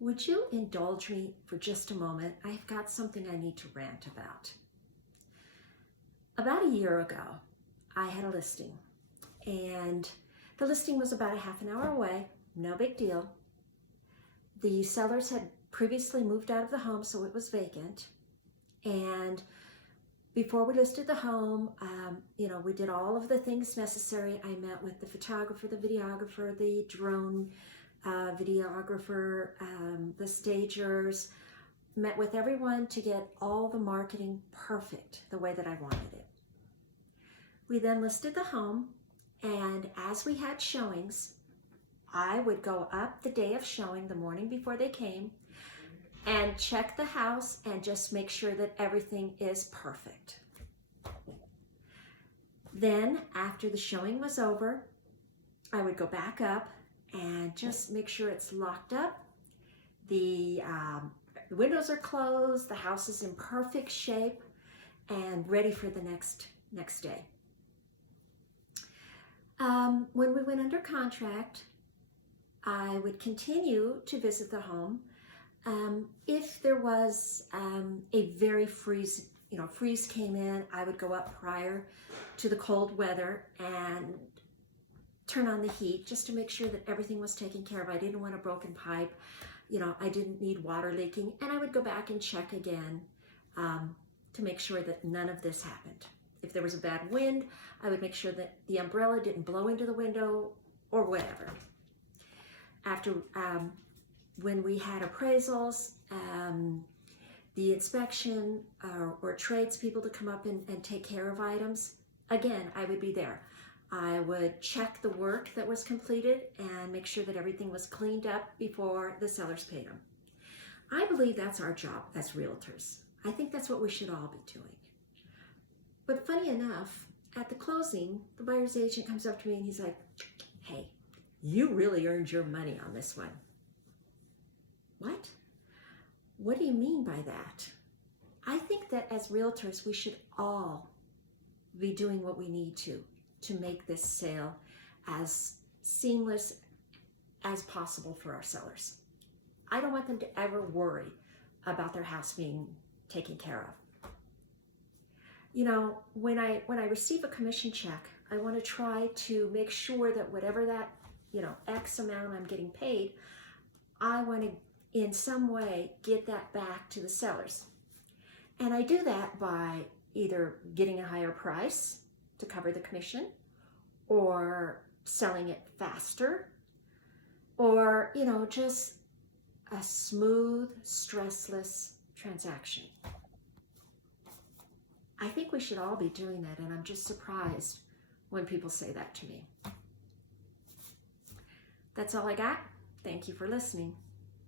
Would you indulge me for just a moment? I've got something I need to rant about. About a year ago, I had a listing, and the listing was about a half an hour away, no big deal. The sellers had previously moved out of the home, so it was vacant. And before we listed the home, we did all of the things necessary. I met with the photographer, the videographer, the drone videographer, the stagers, met with everyone to get all the marketing perfect the way that I wanted it. We then listed the home, and as we had showings, I would go up the day of showing, the morning before they came, and check the house and just make sure that everything is perfect. Then, after the showing was over, I would go back up and just make sure it's locked up. The windows are closed, the house is in perfect shape and ready for the next day. When we went under contract, I would continue to visit the home. If there was a very freeze came in, I would go up prior to the cold weather and turn on the heat just to make sure that everything was taken care of. I didn't want a broken pipe. I didn't need water leaking, and I would go back and check again to make sure that none of this happened. If there was a bad wind, I would make sure that the umbrella didn't blow into the window or whatever. After, when we had appraisals, the inspection or tradespeople to come up and take care of items, again, I would be there. I would check the work that was completed and make sure that everything was cleaned up before the sellers paid them. I believe that's our job as realtors. I think that's what we should all be doing. But funny enough, at the closing, the buyer's agent comes up to me and he's like, "Hey, you really earned your money on this one." What? What do you mean by that? I think that as realtors, we should all be doing what we need to make this sale as seamless as possible for our sellers. I don't want them to ever worry about their house being taken care of. When I receive a commission check, I want to try to make sure that whatever that, X amount I'm getting paid, I want to in some way get that back to the sellers. And I do that by either getting a higher price to cover the commission, or selling it faster, or, just a smooth, stressless transaction. I think we should all be doing that, and I'm just surprised when people say that to me. That's all I got. Thank you for listening.